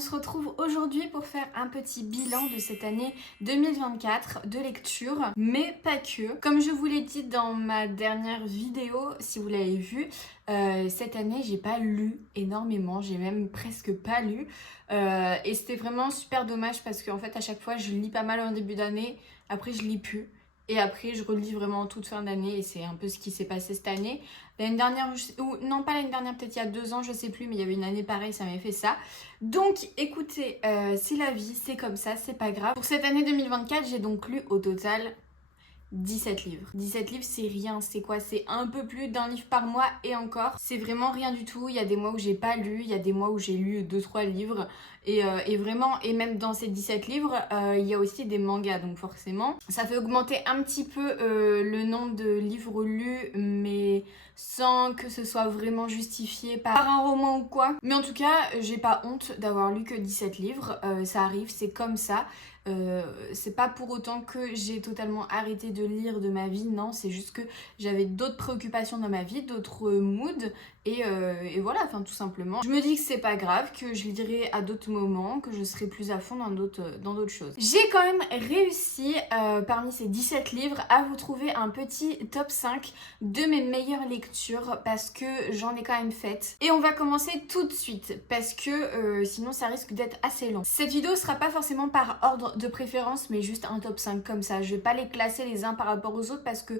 on se retrouve aujourd'hui pour faire un petit bilan de cette année 2024 de lecture, mais pas que. Comme je vous l'ai dit dans ma dernière vidéo, si vous l'avez vu, cette année j'ai pas lu énormément, j'ai même presque pas lu. Et c'était vraiment super dommage parce qu'en fait à chaque fois je lis pas mal en début d'année, après je lis plus. Et après, je relis vraiment en toute fin d'année et c'est un peu ce qui s'est passé cette année. L'année dernière, ou non pas l'année dernière, peut-être il y a 2 ans, je sais plus, mais il y avait une année pareille, ça m'avait fait ça. Donc écoutez, c'est la vie, c'est comme ça, c'est pas grave. Pour cette année 2024, j'ai donc lu au total 17 livres. 17 livres, c'est rien, c'est quoi? C'est un peu plus d'un livre par mois et encore. C'est vraiment rien du tout. Il y a des mois où j'ai pas lu, il y a des mois où j'ai lu 2-3 livres. Et vraiment, et même dans ces 17 livres, il y a aussi des mangas, donc forcément. Ça fait augmenter un petit peu le nombre de livres lus, mais sans que ce soit vraiment justifié par un roman ou quoi. Mais en tout cas, j'ai pas honte d'avoir lu que 17 livres. Ça arrive, c'est comme ça. C'est pas pour autant que j'ai totalement arrêté de lire de ma vie, non, c'est juste que j'avais d'autres préoccupations dans ma vie, d'autres moods, et voilà, enfin tout simplement. Je me dis que c'est pas grave, que je lirai à d'autres moments, que je serai plus à fond dans d'autres choses. J'ai quand même réussi, parmi ces 17 livres, à vous trouver un petit top 5 de mes meilleures lectures, parce que j'en ai quand même fait. Et on va commencer tout de suite, parce que sinon ça risque d'être assez long. Cette vidéo sera pas forcément par ordre de préférence, mais juste un top 5 comme ça. Je vais pas les classer les uns par rapport aux autres parce que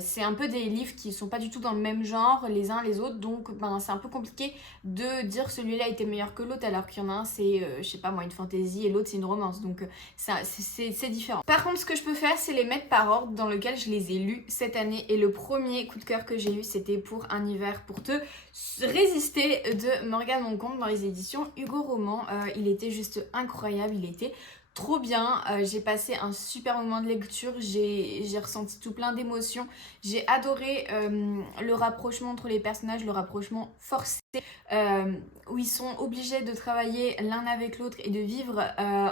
c'est un peu des livres qui sont pas du tout dans le même genre les uns les autres, donc ben, c'est un peu compliqué de dire celui-là était meilleur que l'autre alors qu'il y en a un c'est je sais pas moi une fantasy et l'autre c'est une romance, donc c'est différent. Par contre ce que je peux faire c'est les mettre par ordre dans lequel je les ai lus cette année, et le premier coup de cœur que j'ai eu c'était pour Un hiver pour te résister de Morgane Moncombe dans les éditions Hugo Roman. Il était juste incroyable, il était trop bien, j'ai passé un super moment de lecture, j'ai ressenti tout plein d'émotions, j'ai adoré le rapprochement entre les personnages, le rapprochement forcé, où ils sont obligés de travailler l'un avec l'autre et de vivre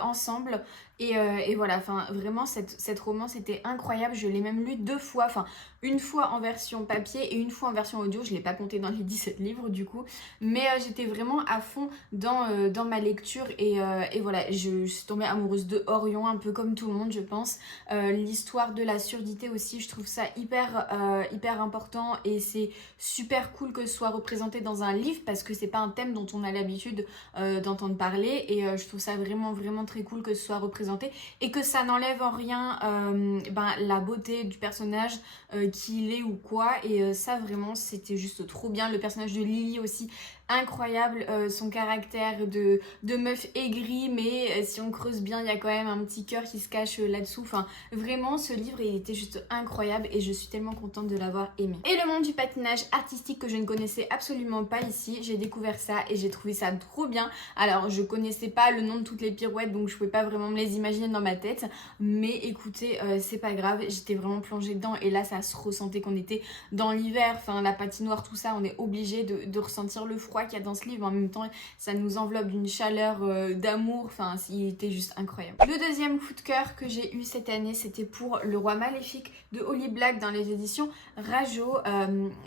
ensemble. Et voilà, enfin vraiment cette romance était incroyable, je l'ai même lu 2 fois, enfin une fois en version papier et une fois en version audio, je l'ai pas compté dans les 17 livres du coup, mais j'étais vraiment à fond dans ma lecture et voilà, je suis tombée amoureuse de Orion, un peu comme tout le monde je pense. L'histoire de la surdité aussi, je trouve ça hyper important, et c'est super cool que ce soit représenté dans un livre parce que c'est pas un thème dont on a l'habitude d'entendre parler, et je trouve ça vraiment très cool que ce soit représenté et que ça n'enlève en rien la beauté du personnage qu'il est ou quoi, et ça vraiment c'était juste trop bien. Le personnage de Lily aussi incroyable, son caractère de meuf aigrie, mais si on creuse bien il y a quand même un petit cœur qui se cache là-dessous. Enfin vraiment ce livre il était juste incroyable et je suis tellement contente de l'avoir aimé. Et le monde du patinage artistique que je ne connaissais absolument pas ici, j'ai découvert ça et j'ai trouvé ça trop bien. Alors je connaissais pas le nom de toutes les pirouettes donc je pouvais pas vraiment me les imaginer dans ma tête, mais écoutez c'est pas grave, j'étais vraiment plongée dedans et là ça se ressentait qu'on était dans l'hiver, enfin la patinoire tout ça, on est obligé de ressentir le froid qu'il y a dans ce livre, en même temps ça nous enveloppe d'une chaleur d'amour, enfin il était juste incroyable. Le deuxième coup de cœur que j'ai eu cette année c'était pour Le Roi Maléfique de Holly Black dans les éditions Rajo.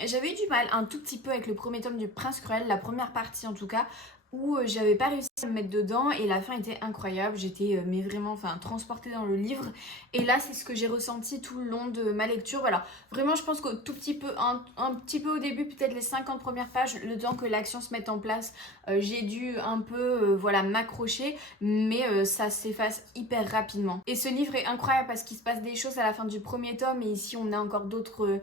J'avais eu du mal un tout petit peu avec le premier tome du Prince Cruel, la première partie en tout cas, où j'avais pas réussi à me mettre dedans et la fin était incroyable, j'étais mais vraiment transportée dans le livre, et là c'est ce que j'ai ressenti tout le long de ma lecture. Voilà, vraiment je pense qu'au tout petit peu, un petit peu au début, peut-être les 50 premières pages, le temps que l'action se mette en place, j'ai dû un peu voilà m'accrocher, mais ça s'efface hyper rapidement. Et ce livre est incroyable parce qu'il se passe des choses à la fin du premier tome, et ici on a encore d'autres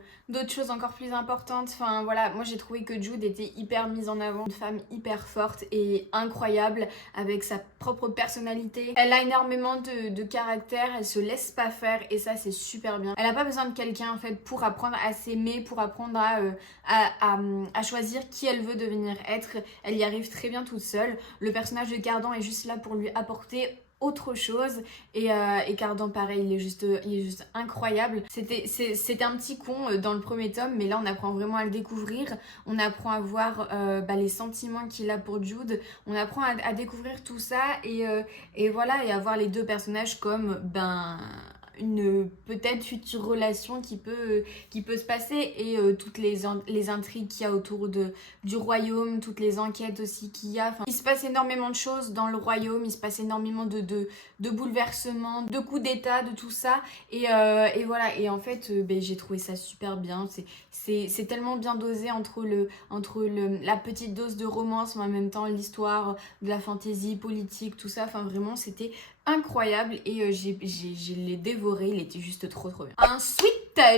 choses encore plus importantes. Enfin voilà, moi j'ai trouvé que Jude était hyper mise en avant, une femme hyper forte et incroyable avec sa propre personnalité. Elle a énormément de caractère, elle se laisse pas faire et ça c'est super bien. Elle a pas besoin de quelqu'un en fait pour apprendre à s'aimer, pour apprendre à choisir qui elle veut devenir être. Elle y arrive très bien toute seule. Le personnage de Cardan est juste là pour lui apporter autre chose, et Cardan pareil, il est juste incroyable. C'était un petit con dans le premier tome, mais là on apprend vraiment à le découvrir, on apprend à voir les sentiments qu'il a pour Jude, on apprend à découvrir tout ça, et voilà, et à voir les deux personnages comme une peut-être future relation qui peut se passer et toutes les intrigues qu'il y a autour du royaume, toutes les enquêtes aussi qu'il y a. Enfin, il se passe énormément de choses dans le royaume, il se passe énormément de bouleversements, de coups d'état, de tout ça. Et voilà, et en fait, j'ai trouvé ça super bien. C'est tellement bien dosé entre la petite dose de romance, mais en même temps l'histoire, de la fantaisie politique, tout ça. Enfin, vraiment, c'était incroyable et je l'ai dévoré, il était juste trop bien. Ensuite,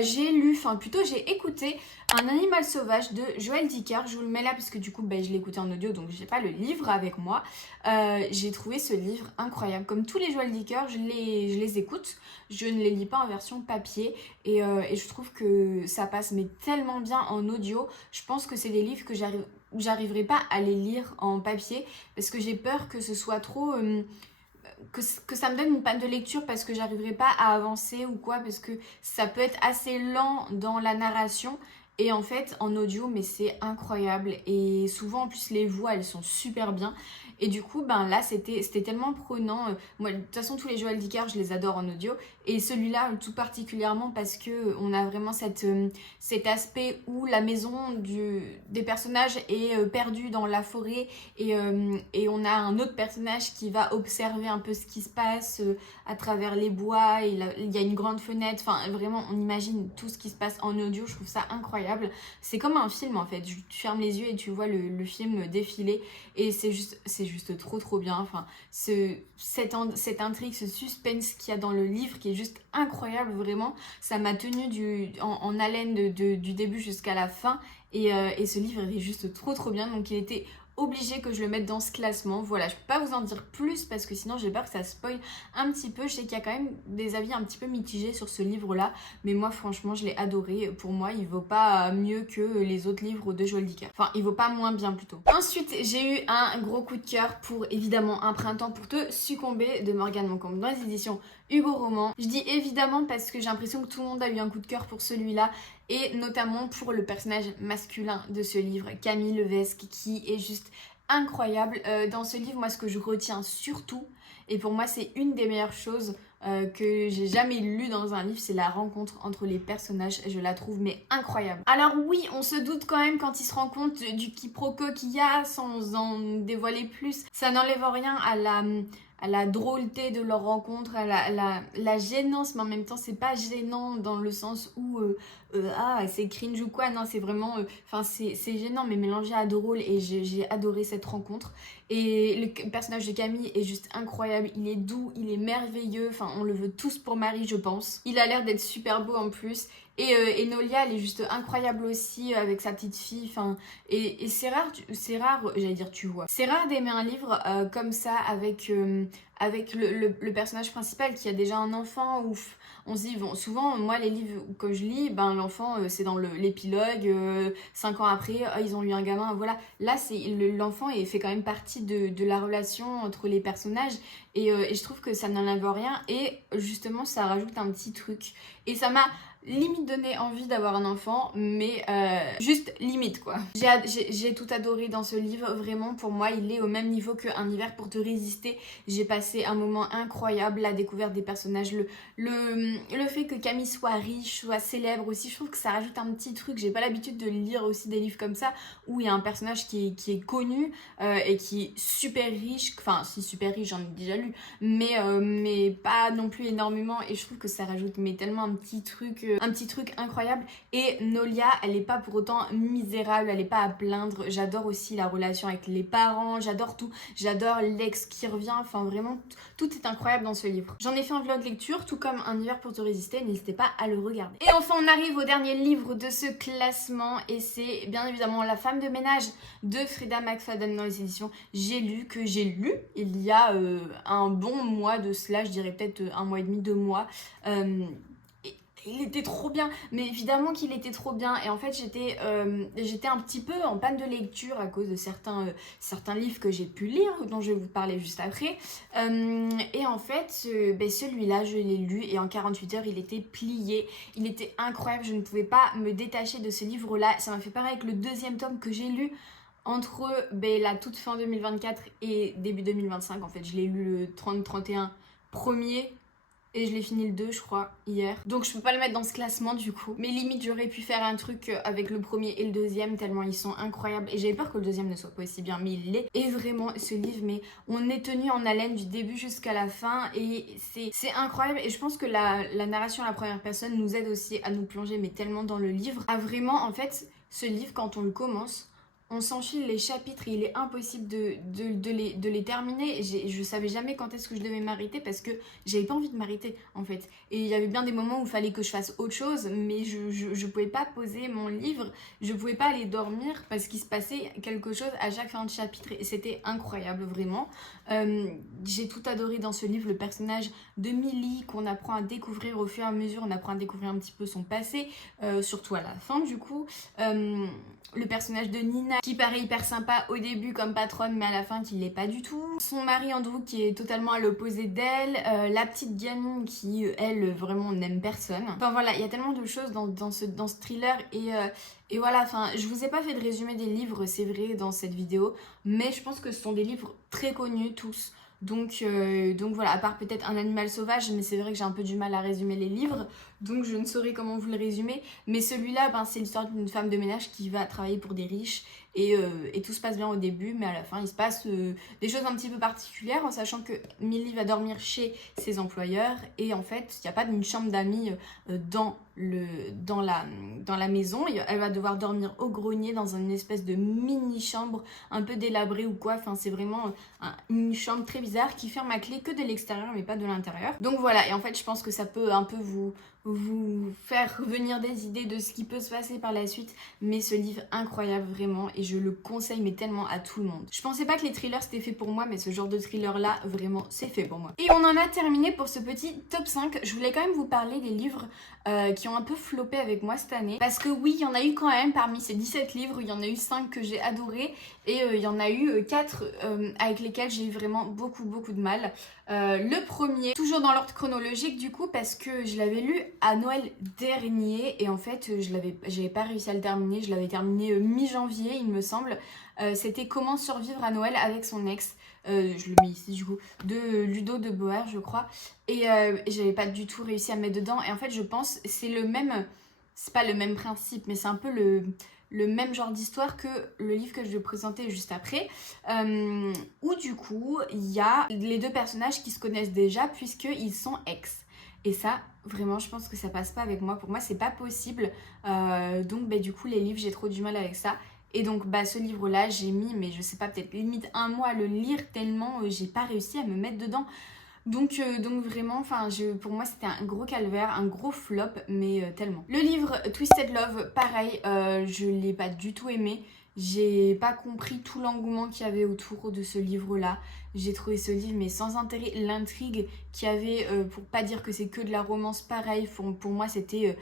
j'ai lu, enfin plutôt j'ai écouté Un animal sauvage de Joël Dicker. Je vous le mets là parce que du coup je l'ai écouté en audio donc j'ai pas le livre avec moi. J'ai trouvé ce livre incroyable. Comme tous les Joël Dicker, je les écoute. Je ne les lis pas en version papier et je trouve que ça passe mais tellement bien en audio. Je pense que c'est des livres que j'arriverai pas à les lire en papier parce que j'ai peur que ce soit trop... que ça me donne une panne de lecture parce que j'arriverai pas à avancer ou quoi, parce que ça peut être assez lent dans la narration. Et en fait, en audio, mais c'est incroyable. Et souvent, en plus, les voix, elles sont super bien. Et du coup, là, c'était tellement prenant. Moi, de toute façon, tous les Joël Dicker, je les adore en audio. Et celui-là, tout particulièrement, parce que on a vraiment cet aspect où la maison des personnages est perdue dans la forêt. Et on a un autre personnage qui va observer un peu ce qui se passe à travers les bois. Et il y a une grande fenêtre. Enfin, vraiment, on imagine tout ce qui se passe en audio. Je trouve ça incroyable. C'est comme un film, en fait. Tu fermes les yeux et tu vois le film défiler. Et c'est juste trop bien. Enfin, cette intrigue, ce suspense qu'il y a dans le livre qui est juste incroyable, vraiment. Ça m'a tenu en haleine du début jusqu'à la fin. Et ce livre est juste trop bien. Donc il était obligé que je le mette dans ce classement. Voilà, je peux pas vous en dire plus parce que sinon j'ai peur que ça spoil un petit peu. Je sais qu'il y a quand même des avis un petit peu mitigés sur ce livre-là, mais moi franchement je l'ai adoré. Pour moi, il vaut pas mieux que les autres livres de Joël Dicker. Enfin, il vaut pas moins bien plutôt. Ensuite, j'ai eu un gros coup de cœur pour évidemment Un printemps pour te succomber de Morgane Moncombe dans les éditions Hugo Roman. Je dis évidemment parce que j'ai l'impression que tout le monde a eu un coup de cœur pour celui-là et notamment pour le personnage masculin de ce livre, Camille Levesque, qui est juste incroyable. Dans ce livre, moi ce que je retiens surtout, et pour moi c'est une des meilleures choses que j'ai jamais lues dans un livre, c'est la rencontre entre les personnages. Je la trouve mais incroyable. Alors oui, on se doute quand même quand il se rend compte du quiproquo qu'il y a, sans en dévoiler plus. Ça n'enlève rien à la drôleté de leur rencontre, à la gênance, mais en même temps c'est pas gênant dans le sens où c'est cringe ou quoi, non c'est vraiment, c'est gênant mais mélangé à drôle et j'ai adoré cette rencontre. Et le personnage de Camille est juste incroyable, il est doux, il est merveilleux, enfin on le veut tous pour Marie je pense. Il a l'air d'être super beau en plus. Et Nolia, elle est juste incroyable aussi avec sa petite fille. Enfin, et c'est rare, j'allais dire tu vois. C'est rare d'aimer un livre comme ça avec le personnage principal qui a déjà un enfant. Ouf. On se dit, bon, souvent, moi, les livres que je lis, l'enfant, c'est dans l'épilogue, 5 ans après, ils ont eu un gamin, voilà. Là, l'enfant fait quand même partie de la relation entre les personnages. Et je trouve que ça n'enlève rien. Et justement, ça rajoute un petit truc. Et ça m'a limite donné envie d'avoir un enfant, mais juste limite quoi. J'ai tout adoré dans ce livre, vraiment pour moi il est au même niveau que Un hiver pour te résister. J'ai passé un moment incroyable, la découverte des personnages, le fait que Camille soit riche, soit célèbre aussi, je trouve que ça rajoute un petit truc. J'ai pas l'habitude de lire aussi des livres comme ça où il y a un personnage qui est connu et qui est super riche, enfin si super riche j'en ai déjà lu, mais pas non plus énormément, et je trouve que ça rajoute mais tellement un petit truc incroyable. Et Nolia, elle est pas pour autant misérable, elle est pas à plaindre. J'adore aussi la relation avec les parents, j'adore tout, j'adore l'ex qui revient, enfin vraiment tout est incroyable dans ce livre. J'en ai fait un vlog lecture, tout comme Un hiver pour te résister, n'hésitez pas à le regarder. Et enfin on arrive au dernier livre de ce classement et c'est bien évidemment La femme de ménage de Frida McFadden dans les éditions J'ai lu, que j'ai lu il y a un bon mois de cela, je dirais peut-être un mois et demi, 2 mois. Il était trop bien, mais évidemment qu'il était trop bien. Et en fait j'étais un petit peu en panne de lecture à cause de certains livres que j'ai pu lire, dont je vais vous parler juste après. Et en fait celui-là je l'ai lu et en 48 heures il était plié, il était incroyable, je ne pouvais pas me détacher de ce livre-là. Ça m'a fait pareil avec le deuxième tome que j'ai lu entre la toute fin 2024 et début 2025. En fait je l'ai lu le 30-31 premier. et je l'ai fini le 2 je crois hier. Donc je peux pas le mettre dans ce classement du coup. Mais limite j'aurais pu faire un truc avec le premier et le deuxième tellement ils sont incroyables. Et j'avais peur que le deuxième ne soit pas aussi bien mais il l'est. Et vraiment ce livre, mais on est tenu en haleine du début jusqu'à la fin et c'est incroyable. Et je pense que la narration à la première personne nous aide aussi à nous plonger mais tellement dans le livre. À vraiment en fait ce livre quand on le commence, on s'enfile les chapitres et il est impossible de les terminer. Je savais jamais quand est-ce que je devais m'arrêter parce que j'avais pas envie de m'arrêter en fait. Et il y avait bien des moments où il fallait que je fasse autre chose, mais je pouvais pas poser mon livre, je pouvais pas aller dormir parce qu'il se passait quelque chose à chaque fin de chapitre et c'était incroyable vraiment. J'ai tout adoré dans ce livre, le personnage de Millie qu'on apprend à découvrir au fur et à mesure, on apprend à découvrir un petit peu son passé, surtout à la fin du coup. Le personnage de Nina qui paraît hyper sympa au début comme patronne mais à la fin qui l'est pas du tout. Son mari Andrew qui est totalement à l'opposé d'elle. La petite gamine qui elle vraiment n'aime personne. Enfin voilà, il y a tellement de choses dans ce thriller et voilà, enfin je vous ai pas fait de résumé des livres c'est vrai dans cette vidéo mais je pense que ce sont des livres très connus tous. Donc voilà, à part peut-être Un animal sauvage, mais c'est vrai que j'ai un peu du mal à résumer les livres, donc je ne saurais comment vous le résumer. Mais celui-là, ben, c'est l'histoire d'une femme de ménage qui va travailler pour des riches et tout se passe bien au début, mais à la fin il se passe des choses un petit peu particulières en sachant que Millie va dormir chez ses employeurs et en fait il n'y a pas d'une chambre d'amis dans la maison. Elle va devoir dormir au grenier dans une espèce de mini chambre un peu délabrée ou quoi, enfin c'est vraiment une chambre très bizarre qui ferme à clé que de l'extérieur mais pas de l'intérieur. Donc voilà, et en fait je pense que ça peut un peu vous faire revenir des idées de ce qui peut se passer par la suite, mais ce livre incroyable vraiment et je le conseille mais tellement à tout le monde. Je pensais pas que les thrillers c'était fait pour moi mais ce genre de thriller là vraiment c'est fait pour moi. Et on en a terminé pour ce petit top 5. Je voulais quand même vous parler des livres qui ont un peu floppé avec moi cette année parce que oui il y en a eu quand même parmi ces 17 livres, il y en a eu 5 que j'ai adoré et il y en a eu 4 avec lesquels j'ai eu vraiment beaucoup de mal. Le premier, toujours dans l'ordre chronologique du coup parce que je l'avais lu à Noël dernier et en fait j'avais pas réussi à le terminer, je l'avais terminé mi-janvier il me semble. C'était Comment survivre à Noël avec son ex, je le mets ici du coup, de Ludo de Boer je crois et j'avais pas du tout réussi à me mettre dedans et en fait je pense c'est le même, c'est pas le même principe mais c'est un peu le même genre d'histoire que le livre que je vais présenter juste après, où du coup il y a les deux personnages qui se connaissent déjà puisqu'ils sont ex. Et ça, vraiment, je pense que ça passe pas avec moi. Pour moi, c'est pas possible. Donc, bah, du coup, les livres, j'ai trop du mal avec ça. Et donc, bah, ce livre-là, j'ai mis, mais je sais pas, peut-être limite un mois à le lire tellement j'ai pas réussi à me mettre dedans. Donc vraiment, enfin, pour moi c'était un gros calvaire, un gros flop, mais tellement. Le livre Twisted Love, pareil, je l'ai pas du tout aimé. J'ai pas compris tout l'engouement qu'il y avait autour de ce livre-là. J'ai trouvé ce livre mais sans intérêt. L'intrigue qu'il y avait, pour pas dire que c'est que de la romance, pareil, pour moi c'était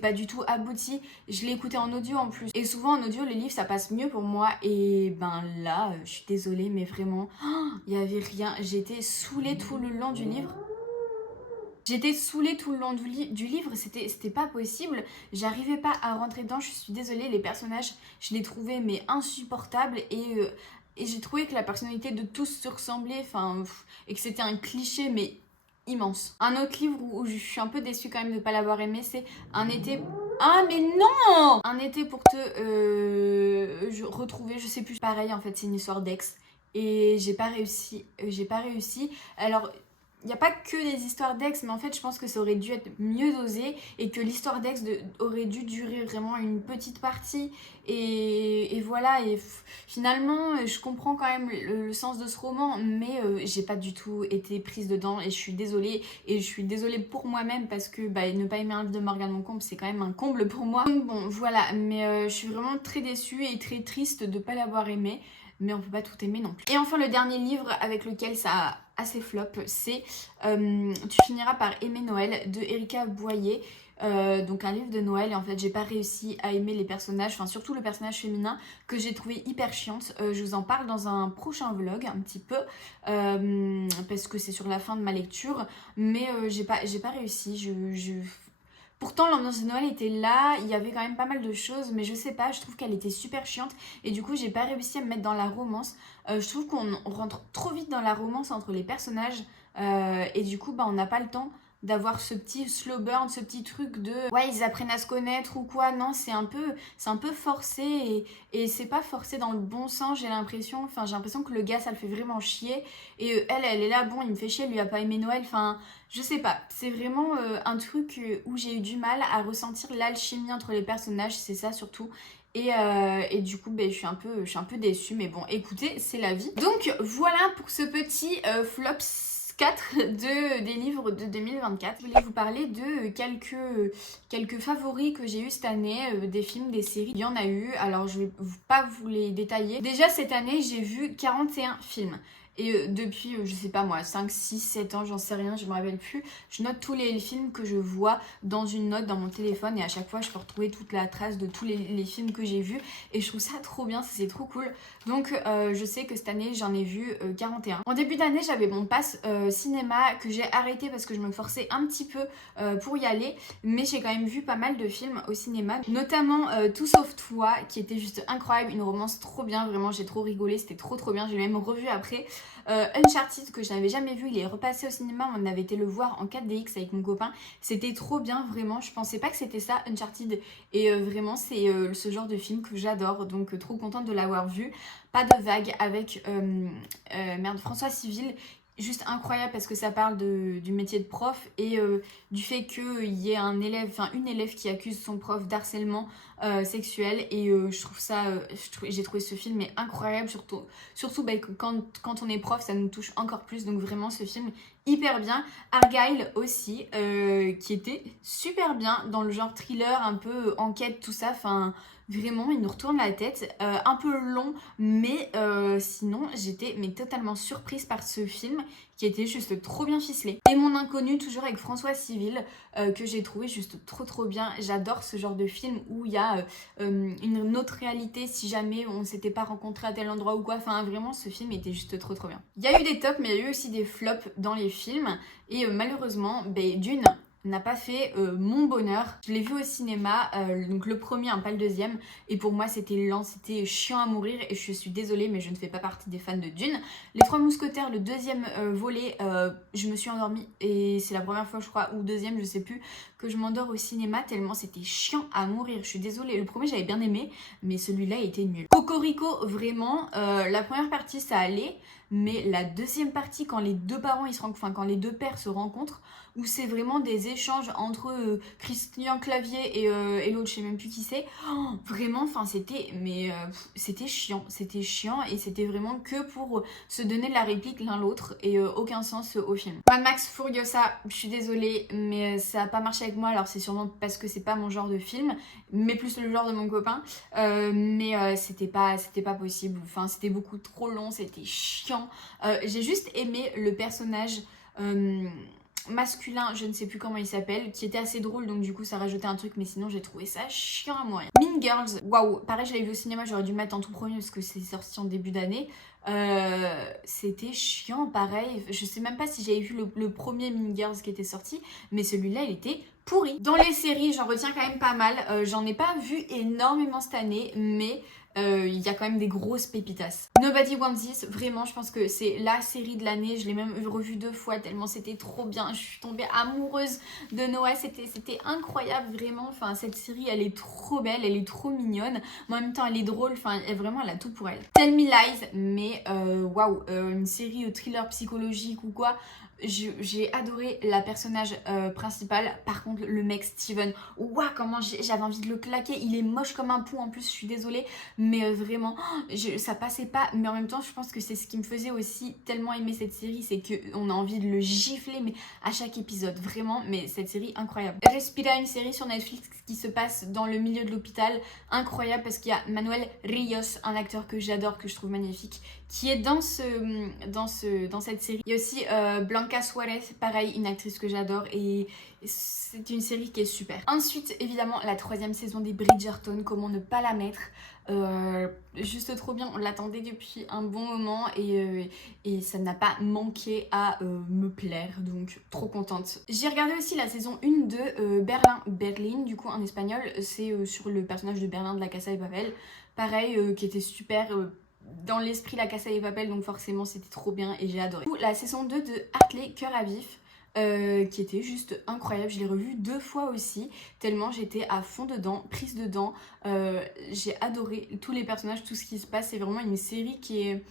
pas du tout abouti. Je l'ai écouté en audio en plus. Et souvent en audio, les livres ça passe mieux pour moi. Et ben là, je suis désolée, mais vraiment, il y avait rien. J'étais saoulée tout le long du livre. J'étais saoulée tout le long du livre, c'était pas possible. J'arrivais pas à rentrer dedans, je suis désolée. Les personnages, je les trouvais mais insupportables et j'ai trouvé que la personnalité de tous se ressemblait, enfin, et que c'était un cliché mais immense. Un autre livre où je suis un peu déçue quand même de ne pas l'avoir aimé, c'est Un été... Ah mais non, Un été pour te retrouver, je sais plus. Pareil en fait, c'est une histoire d'ex et j'ai pas réussi. Alors il n'y a pas que des histoires d'ex, mais en fait je pense que ça aurait dû être mieux dosé et que l'histoire d'ex aurait dû durer vraiment une petite partie et voilà. Et finalement je comprends quand même le sens de ce roman, mais j'ai pas du tout été prise dedans et je suis désolée. Et je suis désolée pour moi-même parce que ne pas aimer un livre de Morgane Moncombe c'est quand même un comble pour moi. Donc bon voilà, mais je suis vraiment très déçue et très triste de pas l'avoir aimé. Mais on peut pas tout aimer non plus. Et enfin le dernier livre avec lequel ça a assez flop, c'est Tu finiras par aimer Noël de Erika Boyer. Donc un livre de Noël et en fait j'ai pas réussi à aimer les personnages, enfin surtout le personnage féminin que j'ai trouvé hyper chiante. Je vous en parle dans un prochain vlog un petit peu parce que c'est sur la fin de ma lecture, mais j'ai pas réussi. Pourtant l'ambiance de Noël était là, il y avait quand même pas mal de choses, mais je sais pas, je trouve qu'elle était super chiante et du coup j'ai pas réussi à me mettre dans la romance. Je trouve qu'on rentre trop vite dans la romance entre les personnages et du coup on n'a pas le temps d'avoir ce petit slow burn, ce petit truc de ouais ils apprennent à se connaître ou quoi. Non, c'est un peu forcé et c'est pas forcé dans le bon sens, j'ai l'impression. Enfin, j'ai l'impression que le gars ça le fait vraiment chier et elle est là, bon il me fait chier, elle lui a pas aimé Noël. Enfin, je sais pas, c'est vraiment un truc où j'ai eu du mal à ressentir l'alchimie entre les personnages, c'est ça surtout. Et du coup, je suis un peu déçue, mais bon, écoutez, c'est la vie. Donc voilà pour ce petit flop 4 des livres de 2024. Je voulais vous parler de quelques favoris que j'ai eu cette année, des films, des séries. Il y en a eu, alors je vais pas vous les détailler. Déjà cette année, j'ai vu 41 films. Et depuis, je sais pas moi, 5, 6, 7 ans, j'en sais rien, je me rappelle plus. Je note tous les films que je vois dans une note dans mon téléphone et à chaque fois, je peux retrouver toute la trace de tous les films que j'ai vus. Et je trouve ça trop bien, c'est trop cool. Donc, je sais que cette année, j'en ai vu 41. En début d'année, j'avais mon pass cinéma que j'ai arrêté parce que je me forçais un petit peu pour y aller. Mais j'ai quand même vu pas mal de films au cinéma, notamment Tout sauf toi, qui était juste incroyable, une romance trop bien, vraiment, j'ai trop rigolé, c'était trop bien. J'ai même revu après. Uncharted que je n'avais jamais vu, il est repassé au cinéma, on avait été le voir en 4DX avec mon copain, c'était trop bien vraiment, je pensais pas que c'était ça Uncharted et vraiment c'est ce genre de film que j'adore, donc trop contente de l'avoir vu. Pas de vague avec François Civil, juste incroyable parce que ça parle du métier de prof et du fait qu'il y ait une élève qui accuse son prof d'harcèlement sexuel et je trouve ça, j'ai trouvé ce film mais incroyable, surtout quand on est prof ça nous touche encore plus, donc vraiment ce film hyper bien. Argyle aussi qui était super bien dans le genre thriller, un peu enquête, tout ça, enfin vraiment il nous retourne la tête, un peu long mais sinon j'étais totalement surprise par ce film qui était juste trop bien ficelé. Et Mon Inconnu, toujours avec François Civil, que j'ai trouvé juste trop bien. J'adore ce genre de film où il y a une autre réalité si jamais on s'était pas rencontré à tel endroit ou quoi. Enfin vraiment ce film était juste trop bien. Il y a eu des tops mais il y a eu aussi des flops dans les films et malheureusement Dune n'a pas fait mon bonheur. Je l'ai vu au cinéma, donc le premier, pas le deuxième, et pour moi c'était lent, c'était chiant à mourir, et je suis désolée mais je ne fais pas partie des fans de Dune. Les Trois Mousquetaires, le deuxième volet, je me suis endormie, et c'est la première fois je crois, ou deuxième, je sais plus, que je m'endors au cinéma tellement c'était chiant à mourir, je suis désolée. Le premier j'avais bien aimé, mais celui-là était nul. Cocorico, vraiment, la première partie ça allait, mais la deuxième partie, quand les deux parents quand les deux pères se rencontrent, où c'est vraiment des échanges entre Christian Clavier et l'autre, je sais même plus qui c'est. Oh, vraiment, c'était chiant et c'était vraiment que pour se donner de la réplique l'un l'autre et aucun sens au film. Mad Max Furiosa, je suis désolée, mais ça a pas marché avec moi. Alors c'est sûrement parce que c'est pas mon genre de film, mais plus le genre de mon copain. C'était pas possible. Enfin, c'était beaucoup trop long, c'était chiant. J'ai juste aimé le personnage masculin, je ne sais plus comment il s'appelle, qui était assez drôle, donc du coup ça rajoutait un truc, mais sinon j'ai trouvé ça chiant à mourir. Mean Girls, waouh, pareil je l'avais vu au cinéma, j'aurais dû le mettre en tout premier parce que c'est sorti en début d'année. C'était chiant pareil, je sais même pas si j'avais vu le premier Mean Girls qui était sorti, mais celui-là il était pourri. Dans les séries j'en retiens quand même pas mal, j'en ai pas vu énormément cette année, mais il y a quand même des grosses pépitas. Nobody Wants This, vraiment je pense que c'est la série de l'année, je l'ai même revue 2 fois tellement c'était trop bien, je suis tombée amoureuse de Noah, c'était incroyable vraiment, enfin cette série elle est trop belle, elle est trop mignonne, mais en même temps elle est drôle, enfin vraiment elle a tout pour elle. Tell Me Lies, mais waouh, une série thriller psychologique ou quoi, j'ai adoré la personnage principale. Par contre le mec Steven, waouh comment j'avais envie de le claquer, il est moche comme un pou en plus, je suis désolée, mais vraiment ça passait pas, mais en même temps je pense que c'est ce qui me faisait aussi tellement aimer cette série, c'est qu'on a envie de le gifler mais à chaque épisode, vraiment, mais cette série incroyable. Respira, une série sur Netflix qui se passe dans le milieu de l'hôpital, incroyable parce qu'il y a Manuel Rios, un acteur que j'adore, que je trouve magnifique, qui est dans cette série. Il y a aussi Blanca Suarez, pareil, une actrice que j'adore, et c'est une série qui est super. Ensuite, évidemment, la 3e saison des Bridgerton, comment ne pas la mettre. Juste trop bien, on l'attendait depuis un bon moment et ça n'a pas manqué à me plaire, donc trop contente. J'ai regardé aussi la saison 1 de Berlin, du coup en espagnol, c'est sur le personnage de Berlin de la Casa de Papel, pareil, qui était super dans l'esprit la Casa de Papel, donc forcément c'était trop bien et j'ai adoré. Du coup, la saison 2 de Hartley, Cœur à vif, qui était juste incroyable, je l'ai revu 2 fois aussi, tellement j'étais à fond dedans, prise dedans, j'ai adoré tous les personnages, tout ce qui se passe, c'est vraiment une série qui est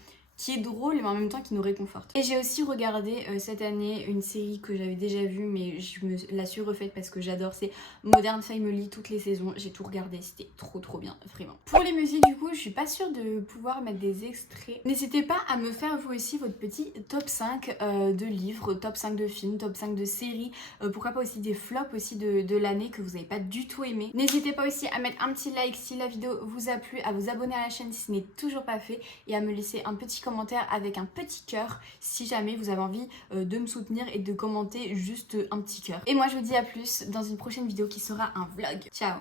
drôle mais en même temps qui nous réconforte. Et j'ai aussi regardé cette année une série que j'avais déjà vue mais je me la suis refaite parce que j'adore, c'est Modern Family, toutes les saisons, j'ai tout regardé, c'était trop bien, vraiment. Pour les musiques du coup, je suis pas sûre de pouvoir mettre des extraits. N'hésitez pas à me faire vous aussi votre petit top 5 de livres, top 5 de films, top 5 de séries, pourquoi pas aussi des flops aussi de l'année que vous n'avez pas du tout aimé. N'hésitez pas aussi à mettre un petit like si la vidéo vous a plu, à vous abonner à la chaîne si ce n'est toujours pas fait et à me laisser un petit commentaire avec un petit cœur si jamais vous avez envie de me soutenir et de commenter juste un petit cœur. Et moi je vous dis à plus dans une prochaine vidéo qui sera un vlog. Ciao!